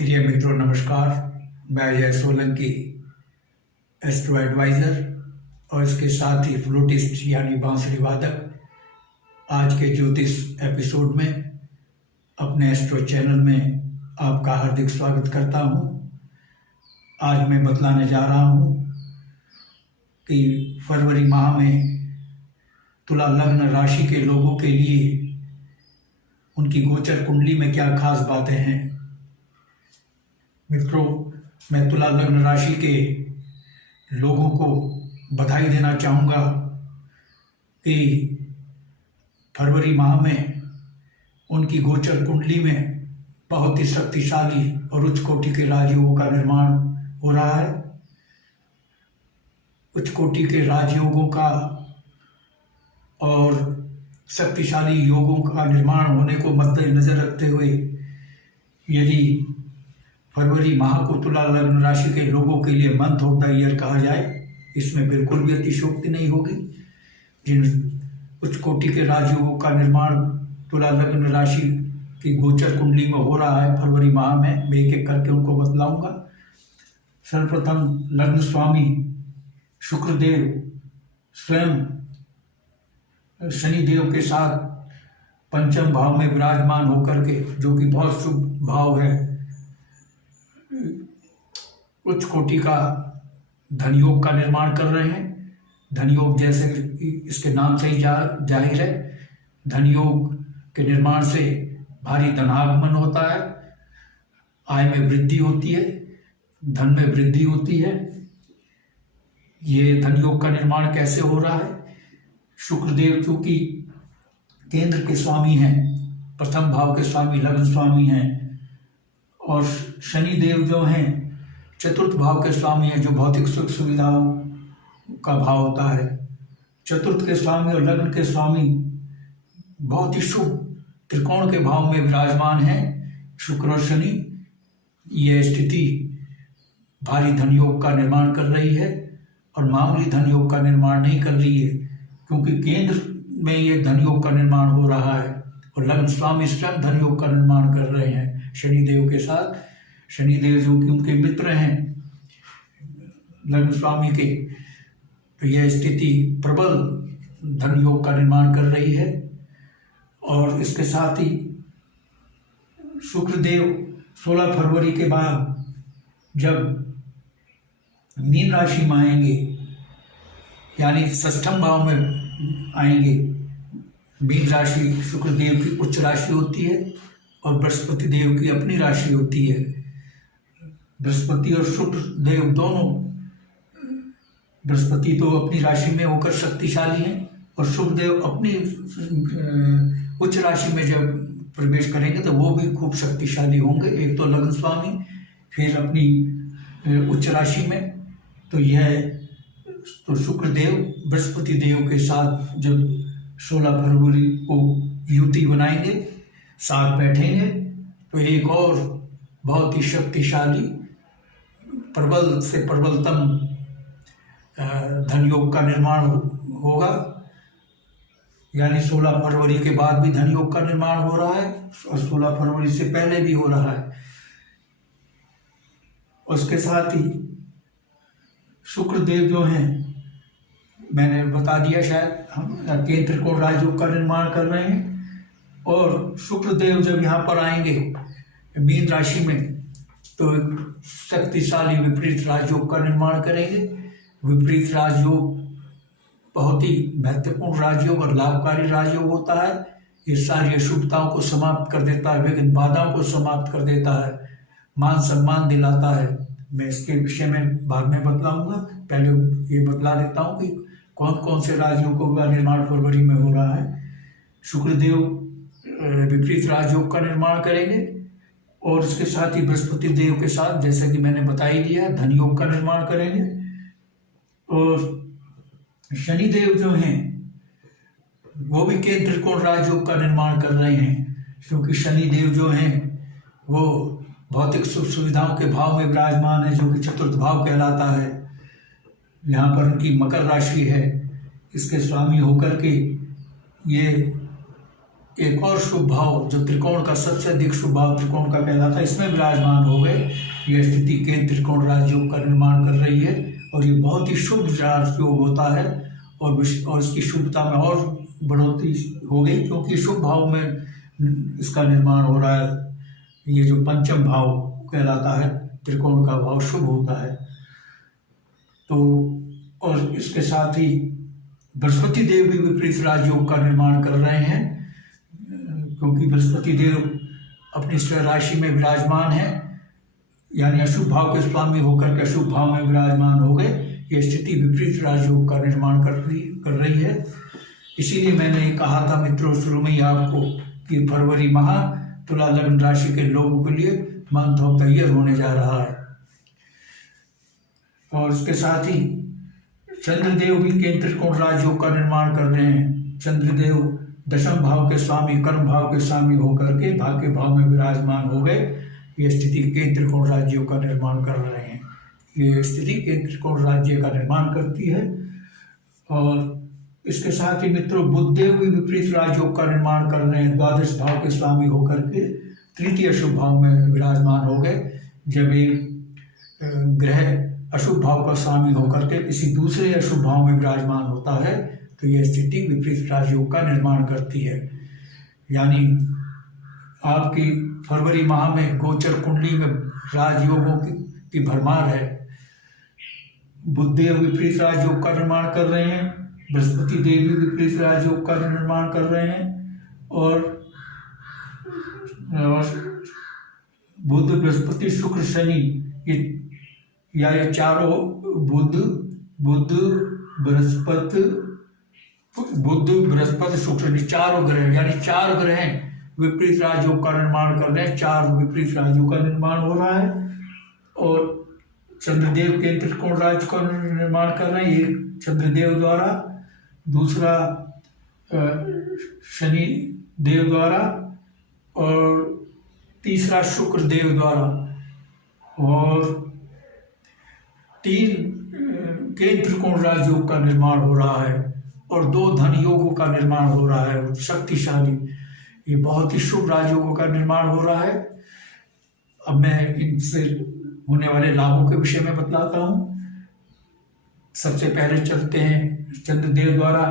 प्रिय मित्रों नमस्कार। मैं अजय सोलंकी, एस्ट्रो एडवाइज़र और इसके साथ ही फ्लूटिस्ट यानी बांसुरी वादक आज के ज्योतिष एपिसोड में अपने एस्ट्रो चैनल में आपका हार्दिक स्वागत करता हूं। आज मैं बतलाने जा रहा हूं कि फरवरी माह में तुला लग्न राशि के लोगों के लिए उनकी गोचर कुंडली में क्या खास बातें हैं। मित्रों, मैं तुला लग्न राशि के लोगों को बधाई देना चाहूँगा कि फरवरी माह में उनकी गोचर कुंडली में बहुत ही शक्तिशाली और उच्च कोटि के राजयोगों का निर्माण हो रहा है। उच्च कोटि के राजयोगों का और शक्तिशाली योगों का निर्माण होने को मद्देनजर रखते हुए यदि फरवरी माह को तुला लग्न राशि के लोगों के लिए मंथ ऑफ द ईयर कहा जाए, इसमें बिल्कुल भी अतिशयोक्ति नहीं होगी। जिन उच्च कोटि के राजयोगों का निर्माण तुला लग्न राशि की गोचर कुंडली में हो रहा है फरवरी माह में, मैं एक एक करके उनको बतलाऊंगा। सर्वप्रथम लग्न स्वामी शुक्रदेव स्वयं शनिदेव के साथ पंचम भाव में विराजमान होकर के, जो कि बहुत शुभ भाव है, उच्च कोटि का धनयोग का निर्माण कर रहे हैं। धनयोग जैसे इसके नाम से ही जाहिर है, धनयोग के निर्माण से भारी धनागमन होता है, आय में वृद्धि होती है, धन में वृद्धि होती है। ये धनयोग का निर्माण कैसे हो रहा है? शुक्रदेव चूंकि केंद्र के स्वामी हैं, प्रथम भाव के स्वामी, लग्न स्वामी हैं, और शनिदेव जो हैं चतुर्थ भाव के स्वामी हैं, जो भौतिक सुख सुविधाओं का भाव होता है। चतुर्थ के स्वामी और लग्न के स्वामी बहुत ही शुभ त्रिकोण के भाव में विराजमान हैं, शुक्र और शनि। यह स्थिति भारी धनयोग का निर्माण कर रही है और मामूली धनयोग का निर्माण नहीं कर रही है, क्योंकि केंद्र में यह धनयोग का निर्माण हो रहा है और लग्न स्वामी स्वयं धनयोग का निर्माण कर रहे हैं शनिदेव के साथ। शनिदेव जो कि उनके मित्र हैं लग्न स्वामी के, तो यह स्थिति प्रबल धनयोग का निर्माण कर रही है। और इसके साथ ही शुक्रदेव 16 फरवरी के बाद जब मीन राशि में आएंगे, यानी षष्ठम भाव में आएंगे। मीन राशि शुक्रदेव की उच्च राशि होती है और बृहस्पति देव की अपनी राशि होती है। बृहस्पति और शुक्र देव दोनों, बृहस्पति तो अपनी राशि में होकर शक्तिशाली हैं और शुक्र देव अपनी उच्च राशि में जब प्रवेश करेंगे तो वो भी खूब शक्तिशाली होंगे। एक तो लग्न स्वामी, फिर अपनी उच्च राशि में। तो शुक्र देव बृहस्पति देव के साथ जब 16 फरवरी को युति बनाएंगे, साथ बैठेंगे, तो एक और बहुत ही शक्तिशाली प्रबल से प्रबलतम धनयोग का निर्माण होगा। यानी 16 फरवरी के बाद भी धनयोग का निर्माण हो रहा है और 16 फरवरी से पहले भी हो रहा है। उसके साथ ही शुक्रदेव जो हैं, मैंने बता दिया शायद, हम केंद्र त्रिकोण राजयोग का निर्माण कर रहे हैं। और शुक्रदेव जब यहाँ पर आएंगे मीन राशि में, तो शक्तिशाली विपरीत राजयोग का निर्माण करेंगे। विपरीत राजयोग बहुत ही महत्वपूर्ण राजयोग और लाभकारी राजयोग होता है। ये सारी अशुभताओं को समाप्त कर देता है, विघ्न बाधाओं को समाप्त कर देता है, मान सम्मान दिलाता है। मैं इसके विषय में बाद में बतलाऊंगा, पहले ये बतला देता हूँ कि कौन कौन से राजयोगों का निर्माण फरवरी में हो रहा है। शुक्रदेव विपरीत राजयोग का निर्माण करेंगे और इसके साथ ही बृहस्पति देव के साथ, जैसे कि मैंने बता ही दिया, धनयोग का निर्माण करेंगे। और शनिदेव जो हैं वो भी केंद्र त्रिकोण राजयोग का निर्माण कर रहे हैं, क्योंकि शनिदेव जो हैं वो भौतिक सुख सुविधाओं के भाव में विराजमान है, जो कि चतुर्थ भाव कहलाता है। यहाँ पर उनकी मकर राशि है, इसके स्वामी होकर के ये एक और शुभ भाव जो त्रिकोण का सबसे अधिक शुभ भाव त्रिकोण का कहलाता है, इसमें विराजमान हो गए। यह स्थिति केंद्र त्रिकोण राजयोग का निर्माण कर रही है और ये बहुत ही शुभ राजयोग होता है और इसकी शुभता में और बढ़ोतरी हो गई, क्योंकि शुभ भाव में इसका निर्माण हो रहा है। ये जो पंचम भाव कहलाता है, त्रिकोण का भाव शुभ होता है। तो और इसके साथ ही बृहस्पति देव भी विपरीत राजयोग का निर्माण कर रहे हैं, क्योंकि बृहस्पति देव अपनी स्वयं राशि में विराजमान है, यानी अशुभ भाव के स्वामी होकर के अशुभ भाव में विराजमान हो गए। ये स्थिति विपरीत राजयोग का निर्माण कर रही है। इसीलिए मैंने ये कहा था मित्रों शुरू में ही आपको कि फरवरी माह तुला लग्न राशि के लोगों के लिए मंथ ऑफ द ईयर होने जा रहा है। और इसके साथ ही चंद्रदेव भी केंद्र त्रिकोण राजयोग का निर्माण कर रहे हैं। चंद्रदेव दशम भाव के स्वामी, कर्म भाव के स्वामी होकर के भाग्य भाव में विराजमान हो गए। ये स्थिति केंद्र त्रिकोण राज्यों का निर्माण कर रहे हैं। ये स्थिति केंद्र त्रिकोण राज्य का निर्माण करती है। और इसके साथ ही मित्रों बुधदेव भी विपरीत राजयोग का निर्माण कर रहे हैं। द्वादश भाव के स्वामी होकर के तृतीय अशुभ भाव में विराजमान हो गए। जब एक ग्रह अशुभ भाव का स्वामी होकर के किसी दूसरे अशुभ भाव में विराजमान होता है तो यह स्थिति विपरीत राजयोग का निर्माण करती है। यानी आपकी फरवरी माह में गोचर कुंडली में राजयोगों की भरमार है। बुधदेव विपरीत राजयोग का निर्माण कर रहे हैं, बृहस्पति देव भी विपरीत राजयोग का निर्माण कर रहे हैं और बुध बृहस्पति शुक्र शनि ये चारों बुध बृहस्पति शुक्र चारों ग्रह यानी 4 ग्रह विपरीत राजयोग का निर्माण कर रहे हैं। 4 विपरीत राजयोग का निर्माण हो रहा है और चंद्रदेव के त्रिकोण राज का निर्माण कर रहे हैं। एक चंद्रदेव द्वारा, दूसरा शनि देव द्वारा और तीसरा शुक्र देव द्वारा और 3 केंद्र त्रिकोण राजयोग का निर्माण हो रहा है और 2 धन योगों का निर्माण हो रहा है शक्तिशाली। ये बहुत ही शुभ राजयोगों का निर्माण हो रहा है। अब मैं इनसे होने वाले लाभों के विषय में बतलाता हूँ। सबसे पहले चलते हैं चंद्रदेव द्वारा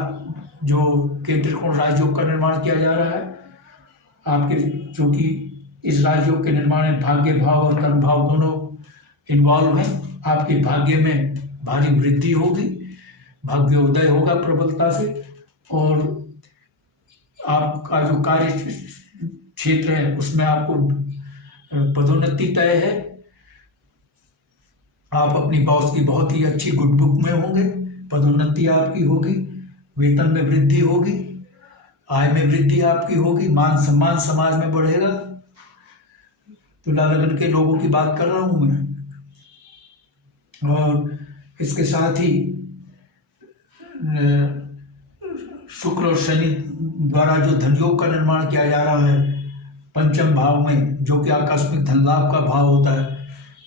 जो केंद्र त्रिकोण राजयोग का निर्माण किया जा रहा है। आपके चूंकि इस राजयोग के निर्माण में भाग्य भाव और कर्म भाव दोनों इन्वॉल्व हैं। आपके भाग्य में भारी वृद्धि होगी, भाग्योदय होगा प्रबलता से और आपका जो कार्य क्षेत्र है उसमें आपको पदोन्नति तय है। आप अपनी बॉस की बहुत ही अच्छी गुड बुक में होंगे, पदोन्नति आपकी होगी, वेतन में वृद्धि होगी, आय में वृद्धि आपकी होगी, मान सम्मान समाज में बढ़ेगा। तुला लग्न के लोगों की बात कर रहा हूं मैं। और इसके साथ ही शुक्र और शनि द्वारा जो धनयोग का निर्माण किया जा रहा है पंचम भाव में, जो कि आकस्मिक धन लाभ का भाव होता है।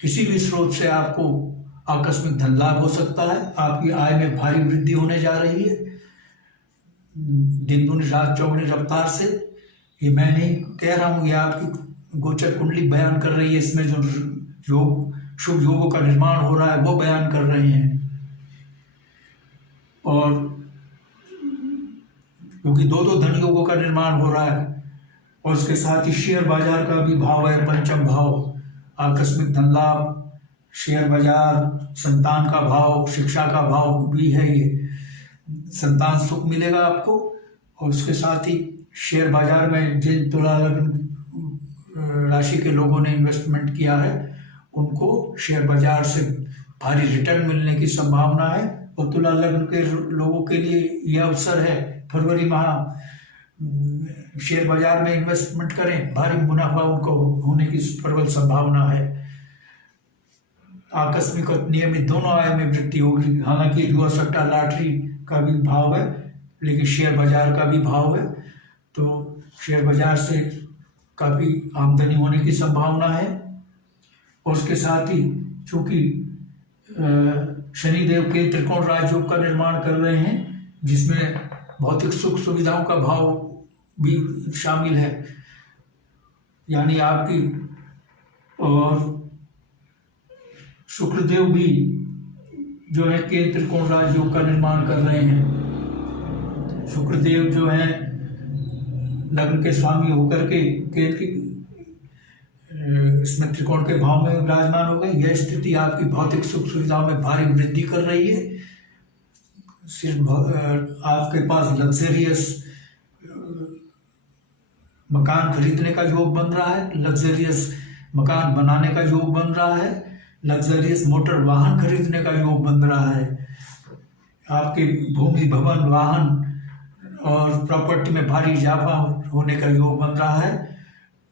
किसी भी स्रोत से आपको आकस्मिक धन लाभ हो सकता है। आपकी आय में भारी वृद्धि होने जा रही है दिन दूनी रात चौगुनी रफ्तार से। ये मैं नहीं कह रहा हूँ, ये आपकी गोचर कुंडली बयान कर रही है। इसमें जो योग शुभ योगों का निर्माण हो रहा है वो बयान कर रहे हैं। और क्योंकि 2 धन योगों का निर्माण हो रहा है और उसके साथ ही शेयर बाजार का भी भाव है पंचम भाव। आकस्मिक धन लाभ, शेयर बाजार, संतान का भाव, शिक्षा का भाव भी है। ये संतान सुख मिलेगा आपको। और उसके साथ ही शेयर बाजार में जिन तुला लग्न राशि के लोगों ने इन्वेस्टमेंट किया है उनको शेयर बाजार से भारी रिटर्न मिलने की संभावना है। और तुला लग्न के लोगों के लिए यह अवसर है फरवरी माह शेयर बाजार में इन्वेस्टमेंट करें, भारी मुनाफा उनको होने की प्रबल संभावना है। आकस्मिक और नियमित दोनों आय में वृद्धि होगी। हालांकि जुआ सट्टा लॉटरी का भी भाव है लेकिन शेयर बाजार का भी भाव है, तो शेयर बाजार से काफ़ी आमदनी होने की संभावना है। और उसके साथ ही चूँकि शनिदेव के त्रिकोण राजयोग का निर्माण कर रहे हैं जिसमें भौतिक सुख सुविधाओं का भाव भी शामिल है, यानी आपकी, और शुक्रदेव भी जो है केंद्र त्रिकोण राजयोग का निर्माण कर रहे हैं। शुक्रदेव जो है लग्न के स्वामी होकर के केंद्र की इसमें त्रिकोण के भाव में विराजमान हो गए। यह स्थिति आपकी भौतिक सुख सुविधाओं में भारी वृद्धि कर रही है। सिर्फ आपके पास लग्जरियस मकान खरीदने का योग बन रहा है, लग्जरियस मकान बनाने का योग बन रहा है, लग्जरियस मोटर वाहन खरीदने का योग बन रहा है। आपके भूमि भवन वाहन और प्रॉपर्टी में भारी इजाफा होने का योग बन रहा है,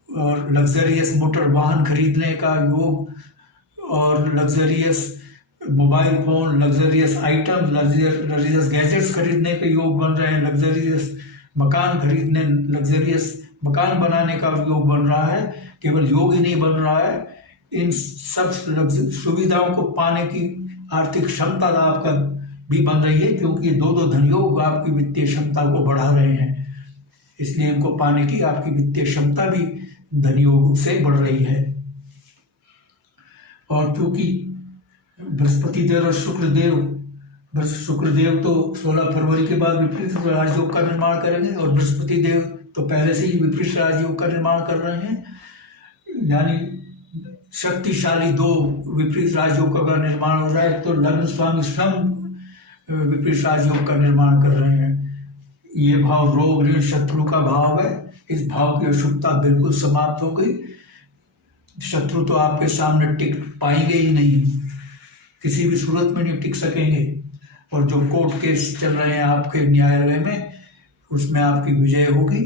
और लग्जरियस मोटर वाहन खरीदने का योग और luxurious mobile phone, luxurious item, luxurious gadgets खरीदने के योग बन रहे हैं, लग्जरियस मकान खरीदने, लग्जरियस मकान बनाने का योग बन रहा है। केवल योग ही नहीं बन रहा है, इन सब सुविधाओं को पाने की आर्थिक क्षमता आपका भी बन रही है, क्योंकि ये दो धनयोग आपकी वित्तीय क्षमता को बढ़ा रहे हैं। इसलिए इनको पाने की आपकी वित्तीय क्षमता भी धनयोग से बढ़ रही है। और क्योंकि बृहस्पति देव और शुक्रदेव तो 16 फरवरी के बाद विपरीत राजयोग का निर्माण करेंगे, और बृहस्पति देव तो पहले से ही विपरीत राजयोग का निर्माण कर रहे हैं, यानी शक्तिशाली दो विपरीत राजयोग का निर्माण हो रहा है। तो लग्न स्वामी स्वयं विपरीत राजयोग का निर्माण कर रहे हैं। ये भाव रोग ऋण शत्रु का भाव है। इस भाव की अशुभता बिल्कुल समाप्त हो गई। शत्रु तो आपके सामने टिक पाएंगे ही नहीं, किसी भी सूरत में नहीं टिक सकेंगे। और जो कोर्ट केस चल रहे हैं आपके न्यायालय में, उसमें आपकी विजय होगी।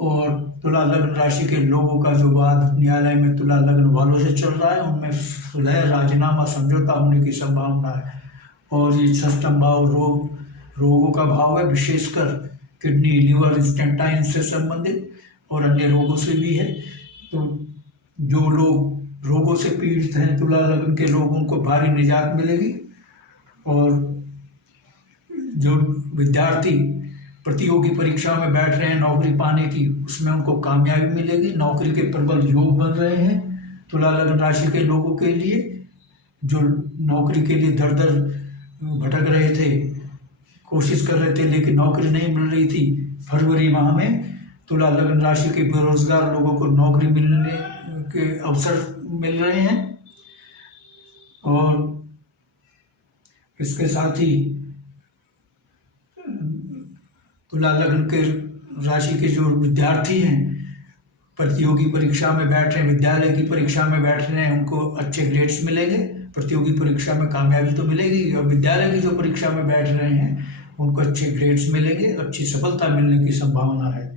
और तुला लग्न राशि के लोगों का जो वाद न्यायालय में तुला लग्न वालों से चल रहा है, उनमें सुलह, राजीनामा, समझौता होने की संभावना है। और ये षष्ठम भाव रोगों का भाव है, विशेषकर किडनी, लिवर, इंटेस्टाइन से संबंधित और अन्य रोगों से भी है। तो जो लोग रोगों से पीड़ित हैं, तुला लग्न के लोगों को भारी निजात मिलेगी। और जो विद्यार्थी प्रतियोगी परीक्षा में बैठ रहे हैं नौकरी पाने की, उसमें उनको कामयाबी मिलेगी। नौकरी के प्रबल योग बन रहे हैं तुला लग्न राशि के लोगों के लिए। जो नौकरी के लिए दर दर भटक रहे थे, कोशिश कर रहे थे, लेकिन नौकरी नहीं मिल रही थी, फरवरी माह में तुला लग्न राशि के बेरोजगार लोगों को नौकरी मिलने के अवसर मिल रहे हैं। और इसके साथ ही तुला लग्न के राशि के जो विद्यार्थी हैं, प्रतियोगी परीक्षा में बैठ रहे हैं, विद्यालय की परीक्षा में बैठ रहे हैं, उनको अच्छे ग्रेड्स मिलेंगे। प्रतियोगी परीक्षा में कामयाबी तो मिलेगी, और विद्यालय की जो परीक्षा में बैठ रहे हैं उनको अच्छे ग्रेड्स मिलेंगे, अच्छी सफलता मिलने की संभावना है।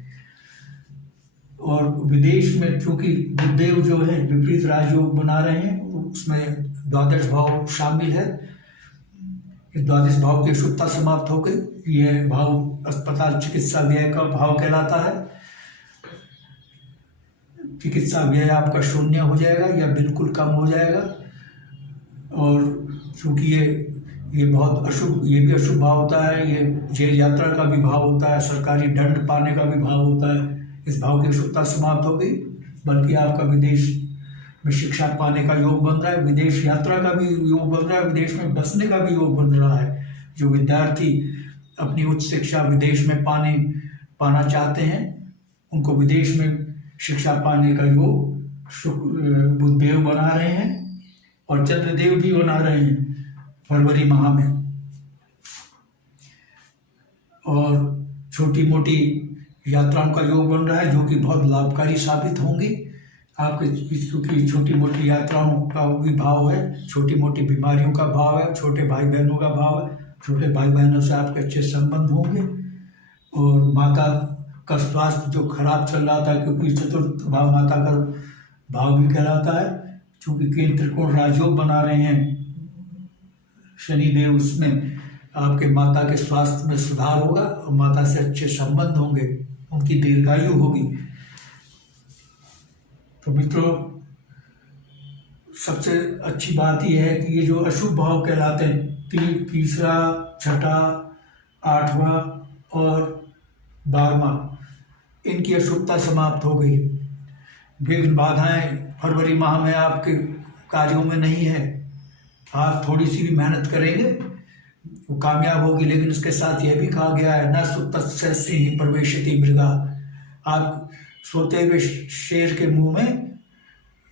और विदेश में चूंकि बुधदेव जो है विपरीत राजयोग बना रहे हैं, उसमें द्वादश भाव शामिल है। इस द्वादश भाव की अशुभता समाप्त हो गई। यह भाव अस्पताल चिकित्सा व्यय का भाव कहलाता है। चिकित्सा व्यय आपका शून्य हो जाएगा या बिल्कुल कम हो जाएगा। और चूंकि ये बहुत अशुभ, ये भी अशुभ भाव होता है, ये जेल यात्रा का भी भाव होता है, सरकारी दंड पाने का भी भाव होता है। इस भाव की अशुभता समाप्त हो गई, बल्कि आपका विदेश में शिक्षा पाने का योग बन रहा है, विदेश यात्रा का भी योग बन रहा है, विदेश में बसने का भी योग बन रहा है। जो विद्यार्थी अपनी उच्च शिक्षा विदेश में पाना चाहते हैं, उनको विदेश में शिक्षा पाने का योग बुधदेव बना रहे हैं और चंद्रदेव भी बना रहे हैं फरवरी माह में। और छोटी मोटी यात्राओं का योग बन रहा है, जो कि बहुत लाभकारी साबित होंगी आपके, क्योंकि छोटी मोटी यात्राओं का भी भाव है, छोटी मोटी बीमारियों का भाव है, छोटे भाई बहनों का भाव है। छोटे भाई बहनों से आपके अच्छे संबंध होंगे। और माता का स्वास्थ्य जो खराब चल रहा था, क्योंकि चतुर्थ भाव माता का भाव भी कहलाता है, चूँकि केंद्र त्रिकोण राजयोग बना रहे हैं शनिदेव, उसमें आपके माता के स्वास्थ्य में सुधार होगा और माता से अच्छे संबंध होंगे, उनकी दीर्घायु होगी। तो मित्रों, सबसे अच्छी बात यह है कि ये जो अशुभ भाव कहलाते हैं, तीसरा, छठा, 8वां और 12वां, इनकी अशुभता समाप्त हो गई। विघ्न बाधाएं फरवरी माह में आपके कार्यों में नहीं है। आप थोड़ी सी भी मेहनत करेंगे वो कामयाब होगी। लेकिन इसके साथ यह भी कहा गया है, न सुतस्य सिंह प्रवेशति मृगा। आप सोते हुए शेर के मुंह में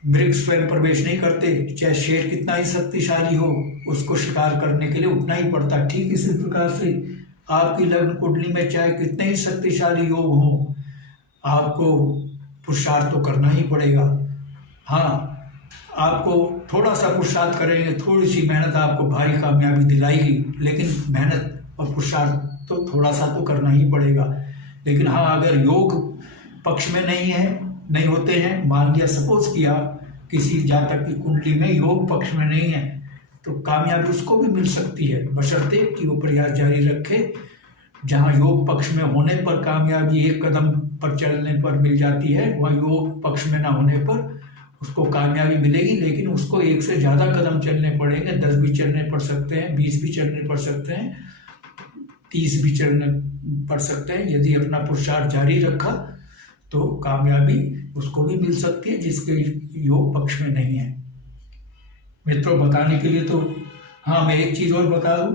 मृग स्वयं प्रवेश नहीं करते। चाहे शेर कितना ही शक्तिशाली हो, उसको शिकार करने के लिए उठना ही पड़ता। ठीक इसी प्रकार से आपकी लग्न कुंडली में चाहे कितने ही शक्तिशाली योग हो, आपको पुरुषार्थ तो करना ही पड़ेगा। हाँ, आपको थोड़ा सा पुरुषार्थ करेंगे, थोड़ी सी मेहनत आपको भारी कामयाबी दिलाएगी। लेकिन मेहनत और पुरुषार्थ तो थोड़ा सा तो करना ही पड़ेगा। लेकिन हाँ, अगर योग पक्ष में नहीं होते हैं, मान लिया सपोज किया किसी जातक की कुंडली में योग पक्ष में नहीं है, तो कामयाबी उसको भी मिल सकती है, बशर्ते कि वो प्रयास जारी रखे। जहाँ योग पक्ष में होने पर कामयाबी एक कदम पर चलने पर मिल जाती है, वहाँ योग पक्ष में ना होने पर उसको कामयाबी मिलेगी, लेकिन उसको एक से ज़्यादा कदम चलने पड़ेंगे। 10 भी चलने पड़ सकते हैं, 20 भी चलने पड़ सकते हैं, 30 भी चलने पड़ सकते हैं। यदि अपना पुरुषार्थ जारी रखा तो कामयाबी उसको भी मिल सकती है जिसके योग पक्ष में नहीं है। मित्रों, बताने के लिए तो हाँ, मैं एक चीज़ और बता दूं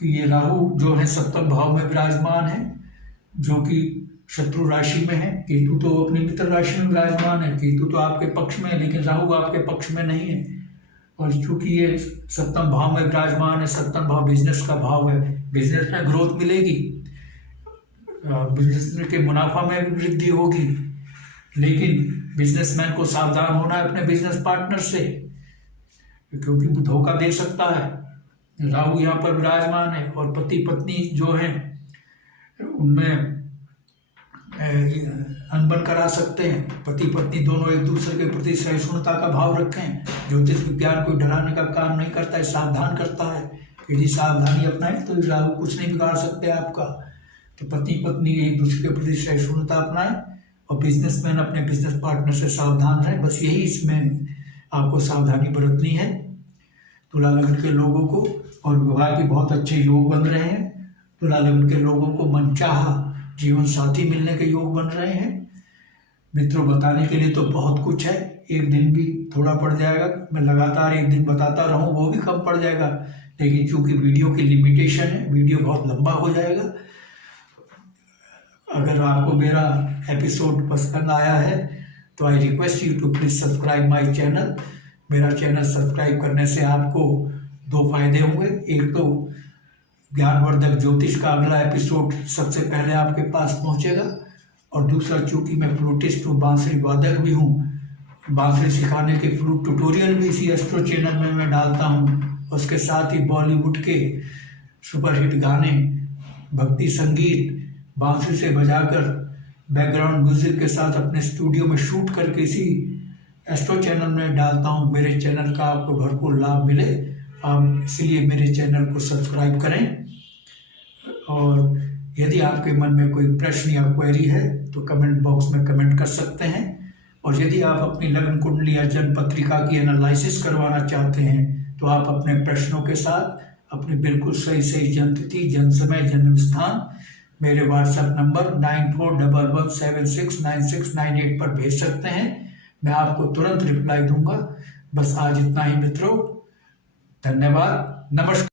कि ये राहु जो है 7वें भाव में विराजमान है, जो कि शत्रु राशि में है। केतु तो अपनी मित्र राशि में विराजमान है, केतु तो आपके पक्ष में है, लेकिन राहु आपके पक्ष में नहीं है। और चूंकि ये 7वें भाव में विराजमान है, 7वां भाव बिजनेस का भाव है, बिजनेस में ग्रोथ मिलेगी, बिजनेस के मुनाफा में भी वृद्धि होगी। लेकिन बिजनेसमैन को सावधान होना है अपने बिजनेस पार्टनर से, क्योंकि वो धोखा दे सकता है। राहु यहाँ पर विराजमान है और पति पत्नी जो हैं उनमें अनबन करा सकते हैं। पति पत्नी दोनों एक दूसरे के प्रति सहिष्णुता का भाव रखें। ज्योतिष विज्ञान कोई डराने का काम नहीं करता है, सावधान करता है। यदि सावधानी अपनाए तो राहु कुछ नहीं बिगाड़ सकते आपका। तो पति पत्नी एक दूसरे के प्रति सहिष्णुता अपनाएं और बिजनेसमैन अपने बिजनेस पार्टनर से सावधान रहे। बस यही इसमें आपको सावधानी बरतनी है। तुला लग्न के लोगों को और विवाह के बहुत अच्छे योग बन रहे हैं। तुला लग्न के लोगों को मनचाहा जीवन साथी मिलने के योग बन रहे हैं। मित्रों, बताने के लिए तो बहुत कुछ है, एक दिन भी थोड़ा पड़ जाएगा। मैं लगातार एक दिन बताता रहूं वो भी कम पड़ जाएगा, लेकिन चूंकि वीडियो की लिमिटेशन है, वीडियो बहुत लंबा हो जाएगा। अगर आपको मेरा एपिसोड पसंद आया है तो I request you to please subscribe my channel. मेरा चैनल सब्सक्राइब करने से आपको 2 फायदे होंगे। एक तो ज्ञानवर्धक ज्योतिष का अगला एपिसोड सबसे पहले आपके पास पहुंचेगा, और दूसरा, चूंकि मैं फ्लूटिस्ट हूँ, बांसुरी वादक भी हूँ, बांसुरी सिखाने के फ्लूट ट्यूटोरियल भी इसी एस्ट्रो चैनल में मैं डालता हूँ। उसके साथ ही बॉलीवुड के सुपरहिट गाने, भक्ति संगीत बांसुरी से बजाकर बैकग्राउंड म्यूजिक के साथ अपने स्टूडियो में शूट करके इसी एस्ट्रो चैनल में डालता हूँ। मेरे चैनल का आपको भरपूर लाभ मिले, आप इसलिए मेरे चैनल को सब्सक्राइब करें। और यदि आपके मन में कोई प्रश्न या क्वेरी है तो कमेंट बॉक्स में कमेंट कर सकते हैं। और यदि आप अपनी लग्न कुंडली या जन्म पत्रिका की एनालिसिस करवाना चाहते हैं तो आप अपने प्रश्नों के साथ अपने बिल्कुल सही जन्म तिथि, जन्म समय, जन्म स्थान मेरे व्हाट्सएप नंबर 9411769698 पर भेज सकते हैं। मैं आपको तुरंत रिप्लाई दूंगा। बस आज इतना ही मित्रों, धन्यवाद, नमस्कार।